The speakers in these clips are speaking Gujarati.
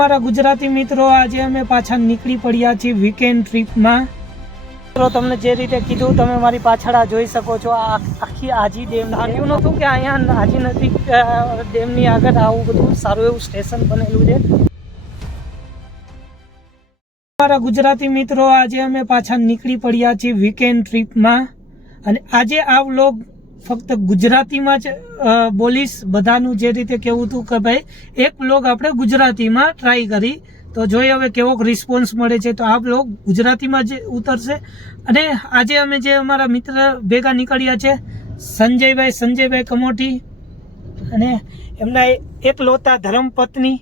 મારા ગુજરાતી મિત્રો, આજે અમે પાછા નીકળી પડ્યા છીએ વીકેન્ડ ટ્રીપમાં મિત્રો, તમને જે રીતે કીધું, તમે મારી પાછળ આ જોઈ શકો છો આખી આજી ડેમ. એવું નહોતું કે અહીંયા આજી નદી ડેમની આગળ આવું બધું સારું એવું સ્ટેશન બનેલું છે? મારા ગુજરાતી મિત્રો, આજે અમે પાછા નીકળી પડ્યા છીએ વીકેન્ડ ટ્રીપમાં અને આજે આ વ્લોગ ફક્ત ગુજરાતીમાં જ બોલીશ. બધાનું જે રીતે કહેવું હતું કે ભાઈ, એક બ્લોગ આપણે ગુજરાતીમાં ટ્રાય કરી. તો જોઈએ હવે કેવો રિસ્પોન્સ મળે છે. તો આ બ્લોગ ગુજરાતીમાં જ ઉતરશે. અને આજે અમે જે અમારા મિત્ર ભેગા નીકળ્યા છે, સંજયભાઈ સંજયભાઈ કમોટી અને એમના એકલોતા ધર્મપત્ની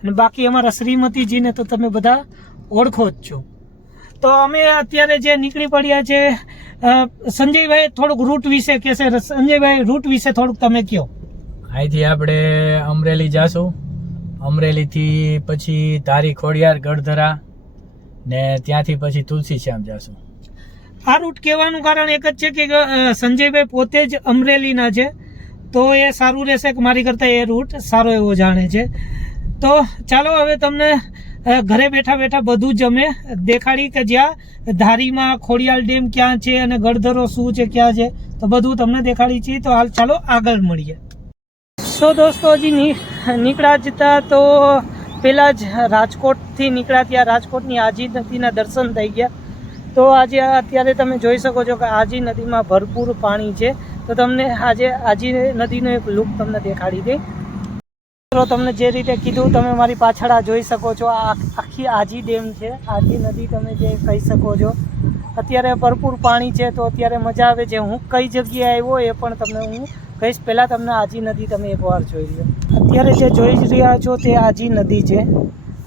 અને બાકી અમારા શ્રીમતીજીને તો તમે બધા ઓળખો જ છો. તો અમે અત્યારે જે નીકળી પડ્યા છે સંજયભાઈ થોડુંક રૂટ વિશે કહેશે સંજયભાઈ રૂટ વિશે થોડુંક તમે કહો. અહીંથી આપણે અમરેલી જાશું. અમરેલીથી પછી તારી ખોડિયાર ગઢધરા ને ત્યાંથી પછી તુલસી શ્યામ જાશું. આ રૂટ કહેવાનું કારણ એક જ છે કે સંજયભાઈ પોતે જ અમરેલીના છે. તો એ સારું રહેશે કે મારી કરતાં એ રૂટ સારો એવો જાણે છે. તો ચાલો હવે તમને ઘરે બેઠા બેઠા બધું જ અમે દેખાડી કે જ્યાં ધારીમાં ખોડિયાલ ડેમ ક્યાં છે અને ગળધરો શું છે, ક્યાં છે, તો બધું તમને દેખાડી છીએ તો હાલ ચાલો આગળ મળીએ. સો દોસ્તો, હજી નીકળ્યા જતા તો પહેલાં જ રાજકોટથી નીકળ્યા ત્યાં. રાજકોટની આજી નદીના દર્શન થઈ ગયા. તો આજે અત્યારે તમે જોઈ શકો છો કે આજી નદીમાં ભરપૂર પાણી છે. તો તમને આજે આજી નદીનો એક લુક તમને દેખાડી દે. મિત્રો, તમને જે રીતે કીધું, તમે મારી પાછળ આ જોઈ શકો છો. આ આખી આજી ડેમ છે. આજી નદી તમે જે કહી શકો છો. અત્યારે ભરપૂર પાણી છે, તો અત્યારે મજા આવે. છે હું કઈ જગ્યાએ આવ્યો એ પણ તમને હું કહીશ. પહેલાં તમને આજી નદી તમે એકવાર જોઈ લો અત્યારે જે જોઈ રહ્યા છો તે આજી નદી છે.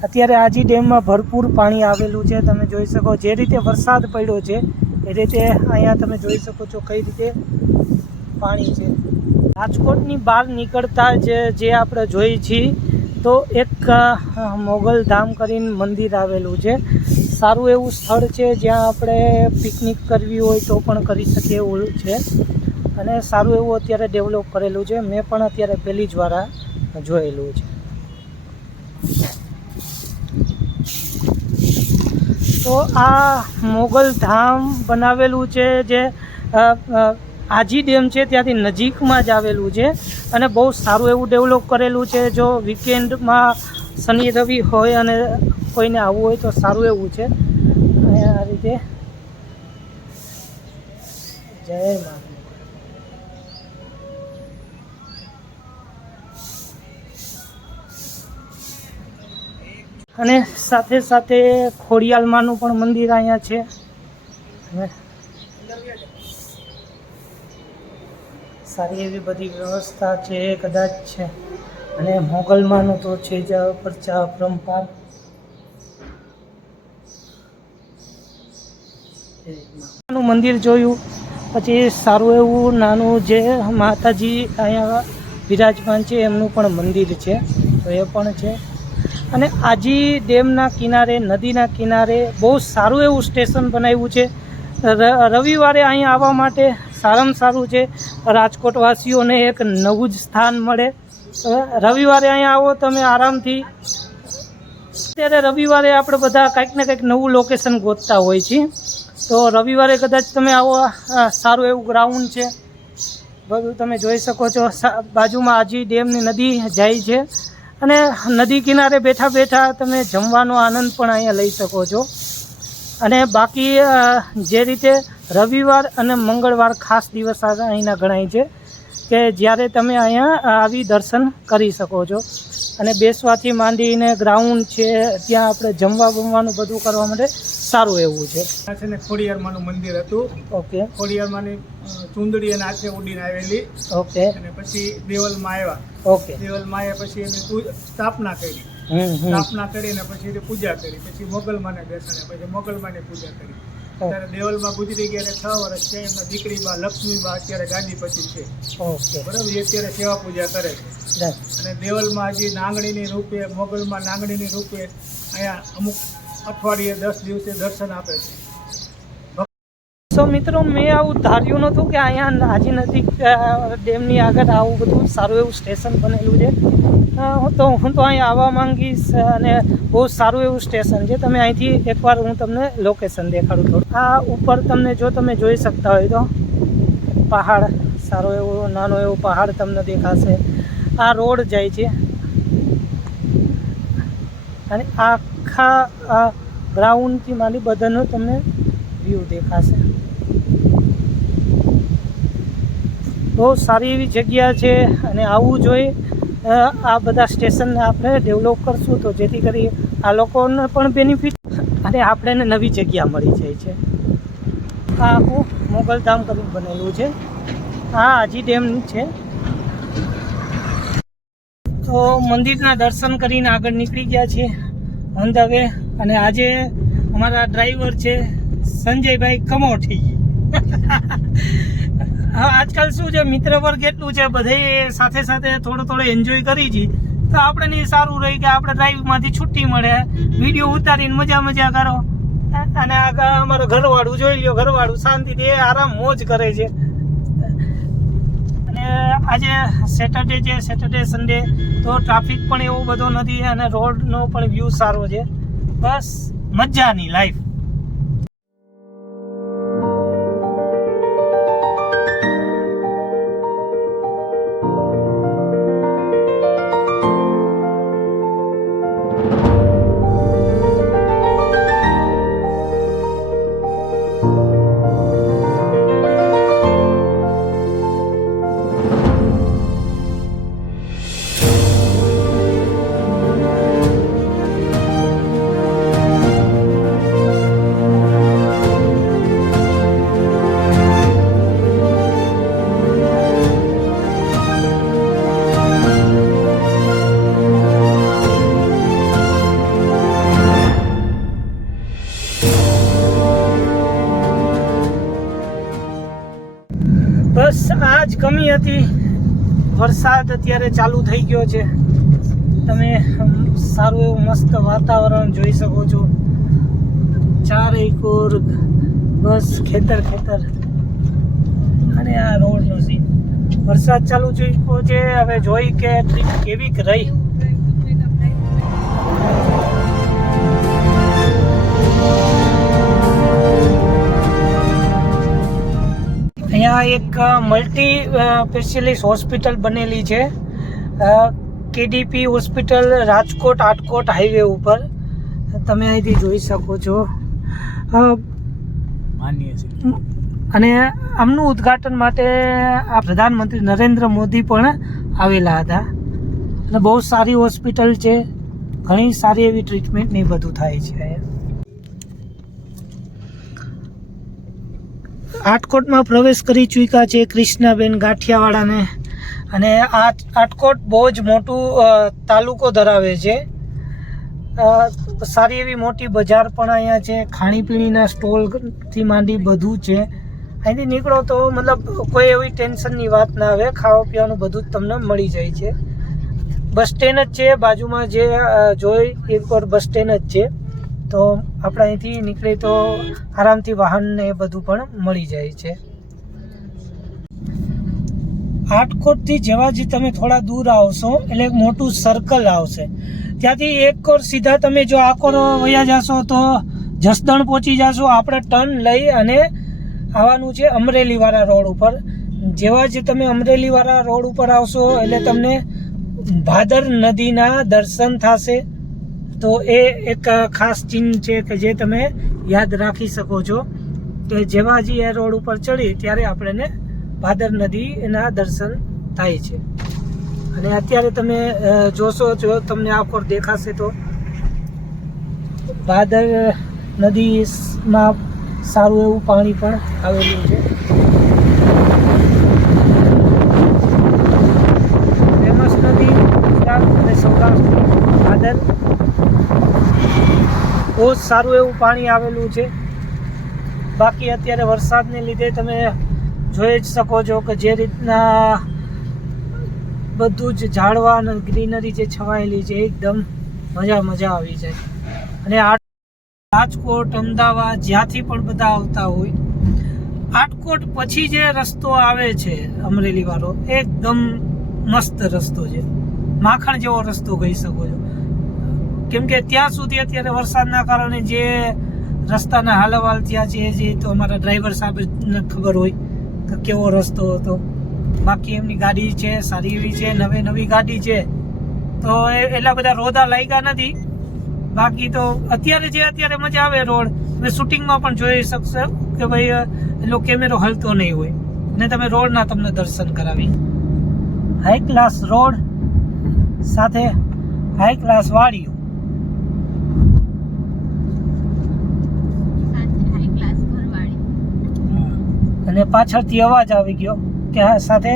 અત્યારે આજી ડેમમાં ભરપૂર પાણી આવેલું છે. તમે જોઈ શકો જે રીતે વરસાદ પડ્યો છે, એ રીતે અહીંયા તમે જોઈ શકો છો કઈ રીતે પાણી છે. રાજકોટની બહાર નીકળતા જે જે આપણે જોઈએ છીએ, તો એક મોગલ ધામ કરીને મંદિર આવેલું છે. સારું એવું સ્થળ છે, જ્યાં આપણે પિકનિક કરવી હોય તો પણ કરી શકીએ એવું છે. અને સારું એવું અત્યારે ડેવલપ કરેલું છે. મેં પણ અત્યારે પહેલી જ વાર જોયેલું છે. તો આ મોગલ ધામ બનાવેલું છે જે આજી ડેમ છે, ત્યાંથી નજીકમાં જ આવેલું છે અને બહુ સારું એવું ડેવલપ કરેલું છે. જો વીકેન્ડમાં શનિ રવિ હોય અને કોઈને આવવું હોય તો સારું એવું છે. અને આ રીતે જય મા અને સાથે સાથે ખોડિયાલમાનું પણ મંદિર અહીંયા છે. સારી એવી બધી વ્યવસ્થા છે, કદાચ છે. અને મોગલમાંનું તો છે જ પરચા પરંપાર નાનું મંદિર જોયું. પછી સારું એવું નાનું જે માતાજી અહીંયા બિરાજમાન છે, એમનું પણ મંદિર છે. તો એ પણ છે. અને આજી ડેમના કિનારે, નદીના કિનારે બહુ સારું એવું સ્ટેશન બનાવ્યું છે. રવિવારે અહીંયા આવવા માટે સારામાં સારું છે. રાજકોટવાસીઓને એક નવું જ સ્થાન મળે. રવિવારે અહીંયા આવો તમે આરામથી. અત્યારે રવિવારે આપણે બધા કંઈક ને કંઈક નવું લોકેશન ગોતતા હોય છીએ. તો રવિવારે કદાચ તમે આવો સારું એવું ગ્રાઉન્ડ છે. બધું તમે જોઈ શકો છો. બાજુમાં આજી ડેમની નદી જાય છે. અને નદી કિનારે બેઠા બેઠા તમે જમવાનો આનંદ પણ અહીંયા લઈ શકો છો. અને બાકી જે રીતે રવિવાર અને મંગળવાર ખાસ દિવસ અહીંના ગણાય છે કે જ્યારે તમે અહીંયા આવી દર્શન કરી શકો છો. અને બેસવાથી માંડીને ગ્રાઉન્ડ છે ત્યાં આપણે જમવા બમવાનું બધું કરવા માટે સારું એવું છે. છે ને ખોડિયારમાંનું મંદિર હતું. ઓકે. ખોડિયારમાંની ચુંદડી અને હાથે ઉડીને આવેલી. ઓકે. અને પછી દેવલમાં આવ્યા. ઓકે. દેવલમાં આવ્યા પછી એની સ્થાપના કરી. સ્થાપના કરીને પછી પૂજા કરી પછી મોગલમાને બેસાડે પછી મોગલમાની પૂજા કરી. અત્યારે દેવલમાં ગુજરી ગયા છ વર્ષ છે એમના દીકરીબા લક્ષ્મીબા અત્યારે ગાંધીપતિ છે. બરાબર એ અત્યારે સેવા પૂજા કરે છે. અને દેવલમાં હજી નાંગણીની રૂપે મોગલમાં નાંગણીની રૂપે અહીંયા અમુક અઠવાડિયે દસ દિવસે દર્શન આપે છે. સો મિત્રો મેં આવું ધાર્યું નહોતું કે અહીંયા હાજી નજીક ડેમની આગળ આવું બધું સારું એવું સ્ટેશન બનેલું છે. તો, હું તો અહીં આવવા માંગીશ અને બહુ સારું એવું સ્ટેશન છે. તમે અહીંથી એકવાર હું તમને લોકેશન દેખાડું થોડું. આ ઉપર તમને જો તમે જોઈ શકતા હોય તો પહાડ, સારો એવો, નાનો એવો પહાડ તમને દેખાશે. આ રોડ જાય છે. અને આખા ગ્રાઉન્ડથી માંડી બધાનો તમને વ્યૂ દેખાશે. બહુ સારી એવી જગ્યા છે અને આવવું જોઈએ. આ બધા સ્ટેશનને આપણે ડેવલપ કરશું તો જેથી કરી આ લોકોને પણ બેનિફિટ અને આપણે નવી જગ્યા મળી જાય છે. આ આખું મોગલધામ કરીને બનેલું છે. આ હાજી ડેમ છે. તો મંદિરના દર્શન કરીને આગળ નીકળી ગયા છીએ. ઓન ધ અને આજે અમારા ડ્રાઈવર છે સંજયભાઈ કમોઠી. હા, આજકાલ શું છે, મિત્ર વર્ગ એટલું છે, બધે સાથે સાથે થોડો થોડો એન્જોય કરી છીએ તો આપણે ને સારું રહી કે આપણે ડ્રાઈવમાંથી છુટ્ટી મળે. વીડિયો ઉતારીને મજા મજા કરો. અને અમારો ઘરવાળું જોઈ લ્યો, ઘરવાળું શાંતિથી આરામ મોજ કરે છે. અને આજે સેટરડે છે સેટરડે સન્ડે તો ટ્રાફિક પણ એવો બધો નથી અને રોડનો પણ વ્યૂ સારો છે. બસ, મજાની લાઈફ અત્યારે ચાલુ થઈ ગયો છે. તમે સારું એવું મસ્ત વાતાવરણ જોઈ શકો છો. ચારેય કોર, બસ, ખેતર ખેતર. અને આ રોડનો સીન વરસાદ ચાલુ થઈ ગયો છે. હવે જોઈ કે ટ્રીપ કેવી રહી. અહીંયા એક મલ્ટી સ્પેશિયલિસ્ટ હોસ્પિટલ બનેલી છે. KDP hospital Rajkot Atkot highway ઉપર. તમે અહીંથી જોઈ શકો છો. અને આમનું ઉદ્ઘાટન માટે આ પ્રધાનમંત્રી નરેન્દ્ર મોદી પણ આવેલા હતા. અને બહુ સારી હોસ્પિટલ છે. ઘણી સારી એવી ટ્રીટમેન્ટ ને બધું થાય છે. આટકોટમાં પ્રવેશ કરી ચૂક્યા છે કૃષ્ણાબેન ગાંઠિયાવાડાને અને આ આટકોટ બહુ જ મોટું તાલુકો ધરાવે છે. સારી એવી મોટી બજાર પણ અહીંયા છે. ખાણીપીણીના સ્ટોલથી માંડી બધું છે. અહીંથી નીકળો તો મતલબ કોઈ એવી ટેન્શનની વાત ના આવે. ખાવા પીવાનું બધું જ તમને મળી જાય છે. બસ સ્ટેન્ડ જ છે. બાજુમાં જે જોઈ એકવાર બસ સ્ટેન્ડ જ છે. તો આપણે અહીંથી નીકળે તો આરામથી વાહન ને એ બધું પણ મળી જાય છે. આટકોટથી જેવા જ તમે થોડા દૂર આવશો, એટલે એક મોટું સર્કલ આવશે. ત્યાંથી એક કોર સીધા તમે જો આ કોર વયા જશો તો જસદણ પહોંચી જશો આપણે ટર્ન લઈ અને આવવાનું છે અમરેલીવાળા રોડ ઉપર. જેવા જ તમે અમરેલીવાળા રોડ ઉપર આવશો એટલે તમને ભાદર નદીના દર્શન થશે. તો એ એક ખાસ ચિહ્ન છે કે જે તમે યાદ રાખી શકો છો કે જેવા જ એ રોડ ઉપર ચડી ત્યારે આપણને ભાદર નદી એના દર્શન થાય છે. અને અત્યારે તમે જોશો જો તમને આ પર દેખાશે તો ભાદર નદીમાં સારું એવું પાણી પણ આવેલું છે. ફેમસ નદી ગુજરાત અને સૌરાષ્ટ્ર, ભાદર બહુ જ સારું એવું પાણી આવેલું છે. બાકી અત્યારે વરસાદને લીધે તમે જોઈ જ શકો છો કે જે રીતના બધું જ ઝાડવા અને ગ્રીનરી જે છવાયેલી છે, એકદમ મજા મજા આવી જાય. અને રાજકોટ, અમદાવાદ જ્યાંથી પણ બધા આવતા હોય આટકોટ પછી જે રસ્તો આવે છે અમરેલી વાળો એકદમ મસ્ત રસ્તો છે. માખણ જેવો રસ્તો કહી શકો છો. કેમ કે ત્યાં સુધી અત્યારે વરસાદના કારણે જે રસ્તાના હાલવાલ થયા છે જે તો અમારા ડ્રાઈવર સાહેબને ખબર હોય કે કેવો રસ્તો હતો. બાકી એમની ગાડી છે, સારી એવી છે, નવી નવી ગાડી છે. તો એટલા બધા રોદા લાગ્યા નથી. બાકી તો અત્યારે જે અત્યારે મજા આવે રોડ, તમે શૂટિંગમાં પણ જોઈ શકશો કે ભાઈ એટલો કેમેરો હલતો નહીં હોય. અને તમે રોડના તમને દર્શન કરાવી. હાઈ ક્લાસ રોડ સાથે હાઈ ક્લાસ વાડીઓ સાથે હાઈ ક્લાસ ઘરવાળી અને પાછળથી અવાજ આવી ગયો કે હા સાથે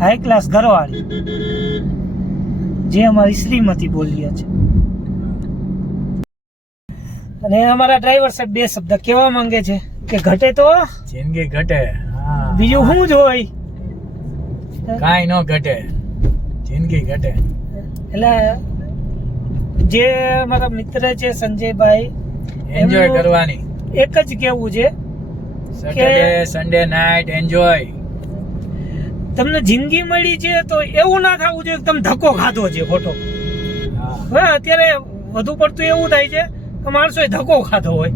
હાઈ ક્લાસ ઘરવાળી. જે અમારી શ્રીમતી બોલી છે. અને અમારા ડ્રાઈવર સાહેબ બે શબ્દ કેવા માંગે છે કે ઘટે તો? જિંદગી ઘટે. હા. બીજું શું જ હોય? કાઈ ન ઘટે. જિંદગી ઘટે. એટલે જે અમારા મિત્ર છે સંજયભાઈ એન્જોય કરવાની. એક જ કેવું છે સેટરડે સન્ડે નાઇટ એન્જોય તમને જિંદગી મળી છે તો એવું ના થવું જોઈએ તમે ધક્કો ખાધો છે ખોટો. હા. અત્યારે વધુ પડતું એવું થાય છે કે માણસોએ ધક્કો ખાધો હોય.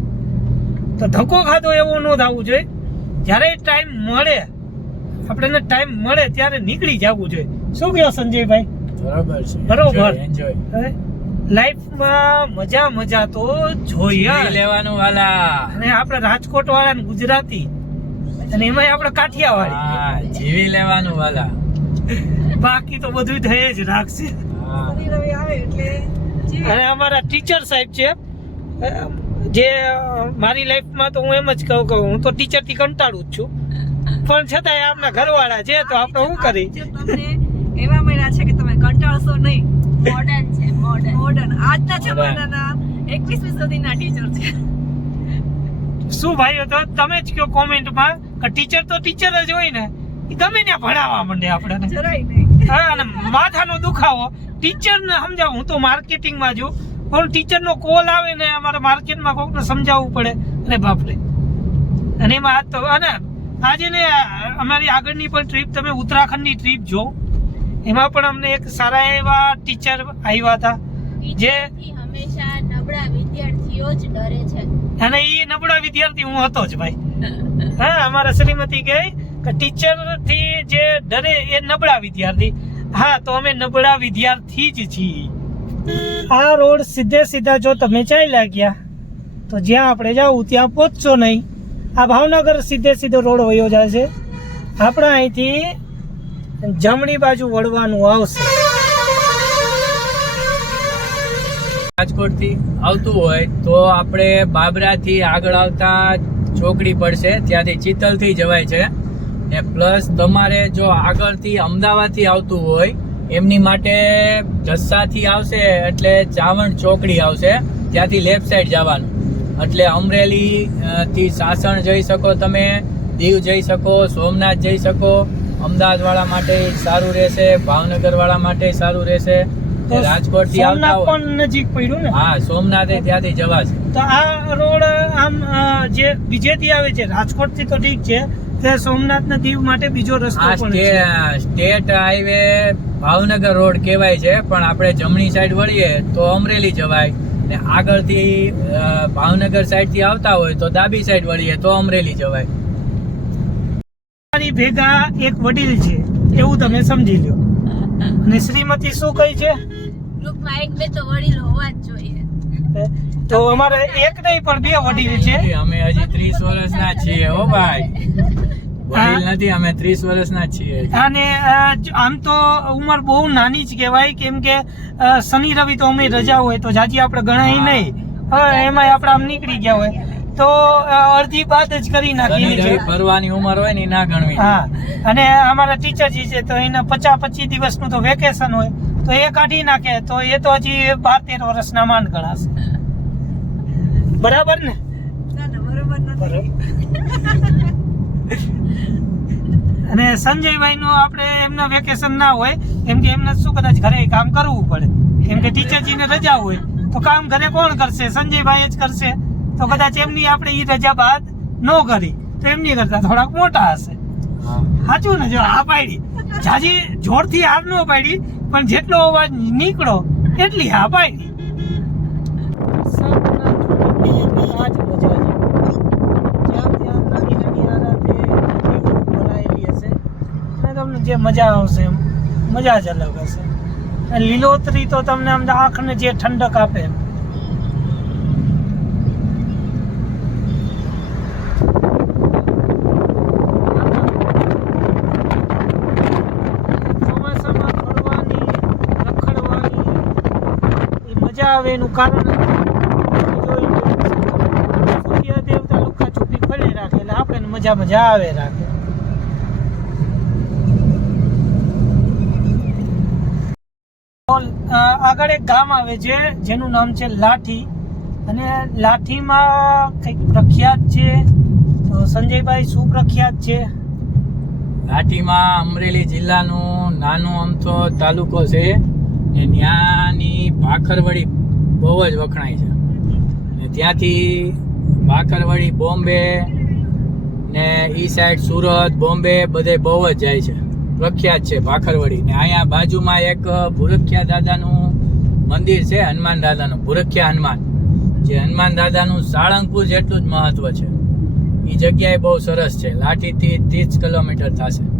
તો ધક્કો ખાધો એવું ન થવું જોઈએ. જ્યારે ટાઈમ મળે આપણને ટાઈમ મળે ત્યારે નીકળી જવું જોઈએ. શું કહો સંજયભાઈ? બરોબર છે. બરોબર. એન્જોય હવે લાઈફમાં મજા મજા તો જોઈએ. જ. લેવાનું વાલા. અને આપણે રાજકોટ વાળા ને ગુજરાતી. અને એમાંય આપણે કાઠિયાવાડી હા જીવી લેવાનું વાલા. બાકી તો બધું થઈ જ રાખશે. હા. અને અમારા ટીચર સાહેબ છે. જે મારી લાઈફમાં તો હું એમ જ કહું કે હું તો ટીચરથી કંટાળું જ છું. પણ છતાંય આપણા ઘરવાળા છે તો આપણે શું કરી? એવા મળ્યા છે કે તમે કંટાળશો નહીં. મોડર્ન છે. મોડર્ન આજના. જમાનાના એકવીસમી સદીના ટીચર છે. શું ભાઈ તો તમે જ કહો કોમેન્ટમાં કે ટીચર તો ટીચર જ હોય ને. એ ગમે ત્યાં ભણાવવા માંડે આપણને. જરાય નહીં. હા અને માથાનો દુખાવો. ટીચરને સમજાવ. હું તો માર્કેટિંગમાં છું. પણ ટીચરનો કોલ આવે ને અમારે માર્કેટમાં કોકને સમજાવવું પડે. અને બાપરે. અને એમાં આજ તો અને આજે ને અમારી આગળની પણ ટ્રીપ તમે ઉત્તરાખંડની ટ્રીપ જો. એમાં પણ અમને એક સારા એવા ટીચર આવ્યા હતા. જે હંમેશા નબળા વિદ્યાર્થીઓ જ ડરે છે. અને એ નબળા વિદ્યાર્થી હું હતો જ ભાઈ. હા અમારા શ્રીમતી કહે કે ટીચરથી જે ડરે એ નબળા વિદ્યાર્થી. હા તો અમે નબળા વિદ્યાર્થી જ છીએ. આ રોડ સીધે સીધા જો તમે ચાલ્યા ગયા તો જ્યાં આપણે જાવું ત્યાં પહોંચશો નહીં. આ ભાવનગર સીધે સીધો રોડ વયો જાય છે. આપણે અહીંથી જમણી બાજુ વળવાનું આવશે. રાજકોટથી આવતું હોય તો આપણે બાબરાથી આગળ આવતા ચોકડી પડશે. ત્યાંથી ચિતલથી જવાય છે. ને પ્લસ તમારે જો આગળથી અમદાવાદથી આવતું હોય, એમની માટે જસ્સાથી આવશે એટલે ચાવણ ચોકડી આવશે. ત્યાંથી લેફ્ટ સાઈડ જવાનું. એટલે અમરેલીથી સાસણ જઈ શકો તમે, દીવ જઈ શકો, સોમનાથ જઈ શકો. અમદાવાદવાળા માટે સારું રહેશે, ભાવનગરવાળા માટે સારું રહેશે. તો રાજકોટથી આવતા પણ નજીક પડ્યું ને? હા સોમનાથે ત્યાંથી જવાશે. તો આ રોડ આમ જે બીજેથી આવે છે રાજકોટથી તો ઠીક છે તે સોમનાથ દીવ માટે બીજો રસ્તો પણ છે. સ્ટેટ હાઈવે ભાવનગર રોડ કહેવાય છે પણ આપણે જમણી સાઈડ વળીએ તો અમરેલી જવાય. ને આગળથી ભાવનગર સાઈડથી આવતા હોય તો ડાબી સાઈડ વળીએ તો અમરેલી જવાય. મારી ભેગા એક વડીલ છે એવું તમે સમજી લો અને શ્રીમતી શું કઈ છે? ગ્રુપમાં એક બે તો વડીલ હોવા જ જોઈએ. તો અમારે એક નહીં પણ બે વડીલ છે. અમે હજી ત્રીસ વર્ષના છીએ હો ભાઈ. વડીલ નથી અમે ત્રીસ વર્ષના છીએ. અને આમ તો ઉંમર બહુ નાની જ કહેવાય કેમ કે શનિ રવિ તો અમે રજા હોય તો જાજી આપણે ગણાય નહીં. હવે એમાંય આપણે આમ નીકળી ગયા હોય. તો અડધી બાદ જ કરી નાખી રવિ ફરવાની ઉંમર હોય ને ના ગણવી. હા. અને અમારા ટીચરજી છે તો એના પચાસ પચીસ દિવસનું તો વેકેશન હોય. તો એ કાઢી નાખે. તો એ તો હજી બાર તેર વર્ષના માંડ ગણાશે બરાબર ને? ના ના બરોબર નથી. અને સંજયભાઈ નું આપણે એમના વેકેશન ના હોય કેમ કે એમને શું કદાચ ઘરે કામ કરવું પડે. કેમ કે ટીચરજી ને રજા હોય તો કામ ઘરે કોણ કરશે? સંજયભાઈ જ કરશે. તો કદાચ એમની આપણે ઈ રજા બાદ ન કરી તો એમની કરતા થોડાક મોટા હશે. સાચું ને? જો આ પાડી. જાજી જોરથી હાર ન પાડી પણ જેટલો અવાજ નીકળો, એટલી હા પાડી આ જ મજા આવશે એમ, મજા જ અલગ હશે. લીલોતરી તો તમને આમ આંખને જે ઠંડક આપે આવે એનું કારણ મજા મજા આવે રાખે. આગળ એક ગામ આવે છે, જેનું નામ છે લાઠી. અને લાઠીમાં કંઈક પ્રખ્યાત છે સંજયભાઈ શું પ્રખ્યાત છે? લાઠીમાં અમરેલી જિલ્લાનું નાનું આમ તો તાલુકો છે ને ત્યાંની ભાખરવડી બહુ જ વખણાય છે. ને ત્યાંથી ભાખરવડી, બોમ્બે ને ઈ સાઈડ સુરત, બોમ્બે બધે બહુ જ જાય છે. પ્રખ્યાત છે ભાખરવડી. ને અહીંયા બાજુમાં એક ભૂરખ્યા દાદાનું મંદિર છે, હનુમાન દાદાનું, ભુરખ્યા હનુમાન. જે હનુમાન દાદાનું સાળંગપુર જેટલું જ મહત્વ છે. એ જગ્યાએ બહુ સરસ છે. લાઠીથી ત્રીસ કિલોમીટર થશે.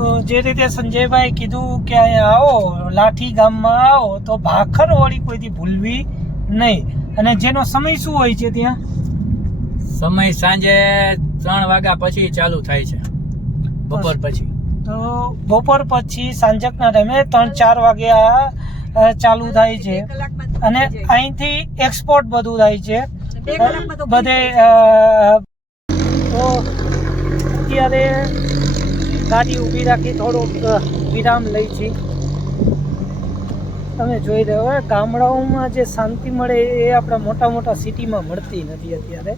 તો જે રીતે સંજયભાઈ કીધું કે અહીંયા આવો લાઠી ગામમાં આવો તો ભાખર વાળી કોઈથી ભૂલવી નહીં. અને જેનો સમય શું હોય છે ત્યાં? સમય સાંજે ત્રણ વાગ્યા પછી ચાલુ થાય છે. બપોર પછી. તો બપોર પછી સાંજકના ટાઈમે ત્રણ ચાર વાગ્યા ચાલુ થાય છે. અને અહીંથી એક્સપોર્ટ બધું થાય છે. બધે. તો અત્યારે ગાડી ઊભી રાખી થોડોક વિરામ લઈ છી. તમે જોઈ રહ્યો હોય, ગામડાઓમાં જે શાંતિ મળે એ આપણા મોટા મોટા સિટીમાં મળતી નથી અત્યારે.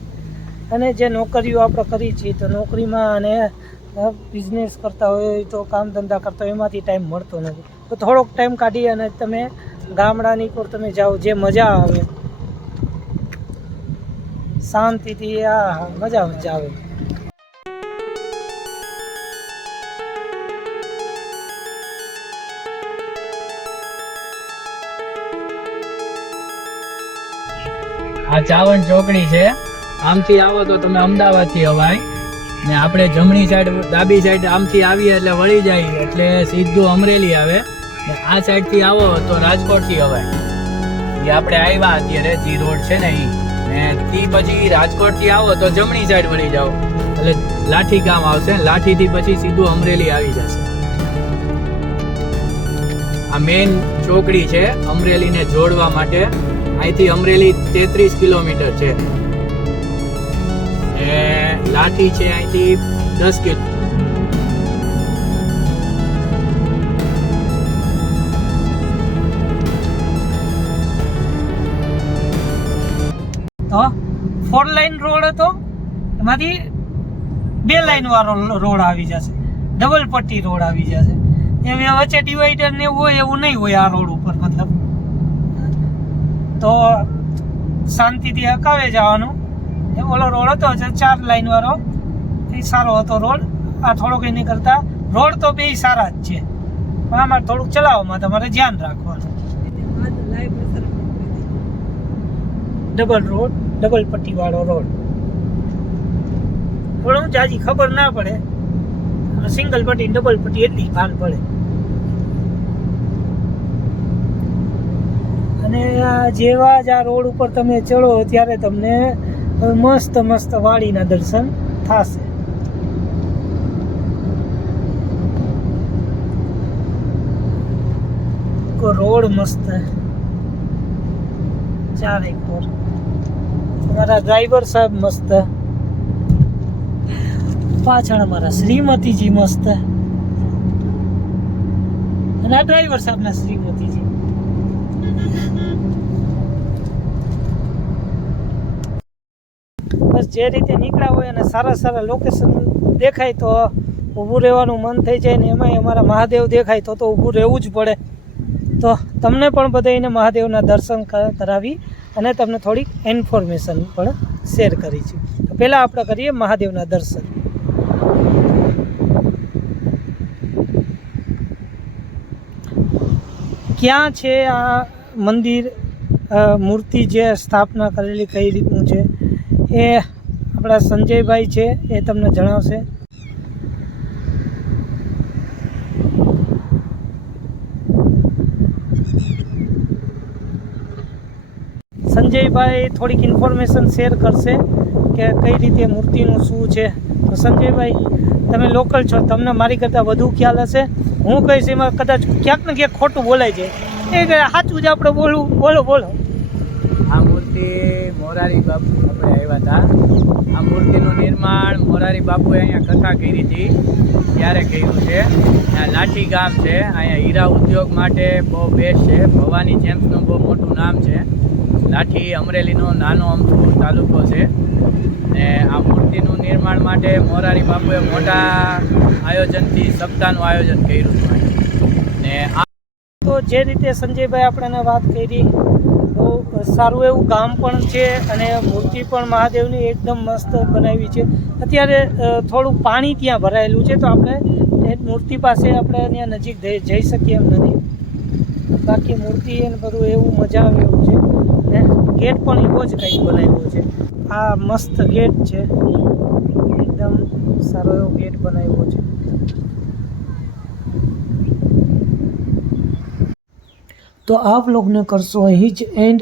અને જે નોકરીઓ આપણે કરી છીએ તો નોકરીમાં અને બિઝનેસ કરતા હોય, તો કામ ધંધા કરતા હોય, એમાંથી ટાઈમ મળતો નથી. તો થોડોક ટાઈમ કાઢી અને તમે ગામડાની પર તમે જાઓ, જે મજા આવે. શાંતિથી આ મજા મજા આવે. આ ચાવણ ચોકડી છે. આમથી આવો તો તમે અમદાવાદથી અવાય ને આપણે જમણી સાઈડ, ડાબી સાઈડ આમથી આવીએ એટલે વળી જાય, એટલે સીધું અમરેલી આવે. ને આ સાઈડથી આવો તો રાજકોટથી અવાય એ આપણે આવ્યા અત્યારે, જી રોડ છે ને ઈ. ને તી પછી રાજકોટથી આવો તો જમણી સાઈડ વળી જાઓ. એટલે લાઠી ગામ આવશે, લાઠીથી પછી સીધું અમરેલી આવી જશે. આ મેઇન ચોકડી છે અમરેલીને જોડવા માટે. અહીંથી અમરેલી તેત્રીસ કિલોમીટર છે. એ લાઠી છે અહીંથી દસ કિલો તો ફોર લાઈન રોડ હતો. એમાંથી બે લાઈન વાળો રોડ આવી જશે. ડબલ પટ્ટી રોડ આવી જશે. એમ વચ્ચે ડિવાઈડર ને એવું હોય એવું નહીં હોય આ રોડ ઉપર. તો શાંતિથી હકાવે જવાનું. ઓલો રોડ હતો જે ચાર લાઈન વાળો, એ સારો હતો રોડ. આ થોડોક એની કરતા રોડ તો બે સારા જ છે. પણ આમાં થોડુંક ચલાવવામાં તમારે ધ્યાન રાખવાનું. ડબલ રોડ ડબલ પટ્ટી વાળો રોડ. પણ હું જાજી ખબર ના પડે. સિંગલ પટ્ટી ડબલ પટ્ટી એટલી ભાન પડે. અને આ જેવા જ આ રોડ ઉપર તમે ચડો, ત્યારે તમને મસ્ત મસ્ત વાડીના દર્શન થશે. રોડ મસ્ત ચારે પર અમારા ડ્રાઈવર સાહેબ મસ્ત પાછળ અમારા શ્રીમતીજી મસ્ત અને આ ડ્રાઈવર સાહેબના શ્રીમતીજી. બસ જે રીતે નીકળ્યા હોય અને સારા સારા લોકેશન દેખાય તો ઊભું રહેવાનું મન થઈ જાય ને એમાંય અમારા મહાદેવ દેખાય તો તો ઊભું રહેવું જ પડે. તો તમને પણ બધાને મહાદેવના દર્શન કરાવી અને તમને થોડીક ઇન્ફોર્મેશન પણ શેર કરી છે. તો પહેલાં આપણે કરીએ મહાદેવના દર્શન. ક્યાં છે આ મંદિર? મૂર્તિ જે સ્થાપના કરેલી, કઈ રીતનું છે? એ આપણા સંજયભાઈ છે, એ તમને જણાવશે. સંજયભાઈ થોડીક ઇન્ફોર્મેશન શેર કરશે કે કઈ રીતે મૂર્તિનું શું છે. તો સંજયભાઈ, તમે લોકલ છો, તમને મારી કરતાં વધુ ખ્યાલ હશે. હું કહીશ એમાં કદાચ ક્યાંક ને ક્યાંક ખોટું બોલાય છે. એ સાચું જ આપણે બોલવું. બોલો બોલો. આ મૂર્તિ મોરારી બાપુ આપણે આવ્યા હતા. આ મૂર્તિનું નિર્માણ મોરારી બાપુએ અહીંયા કથા કરી હતી. ત્યારે કર્યું છે? આ લાઠી ગામ છે. અહીંયા હીરા ઉદ્યોગ માટે બહુ બેસ્ટ છે. ભવાની જેમ્સનું બહુ મોટું નામ છે. લાઠી અમરેલીનો નાનો અમથું તાલુકો છે. ને આ મૂર્તિનું નિર્માણ માટે મોરારી બાપુએ મોટા આયોજનથી સપ્તાહનું આયોજન કર્યું હતું ને આ તો જે રીતે સંજયભાઈ આપણને વાત કરી બહુ સારું એવું ગામ પણ છે અને મૂર્તિ પણ મહાદેવની એકદમ મસ્ત બનાવી છે. અત્યારે થોડું પાણી ત્યાં ભરાયેલું છે તો આપણે એ મૂર્તિ પાસે આપણે ત્યાં નજીક જઈ શકીએ એમ નથી. બાકી મૂર્તિ એને બધું એવું મજા આવે એવું છે. ને ગેટ પણ એવો જ કંઈક બનાવ્યો છે. આ મસ્ત ગેટ છે. એકદમ સારો એવો ગેટ બનાવ્યો છે. તો આ વ્લોગને કરશો અહીં જ એન્ડ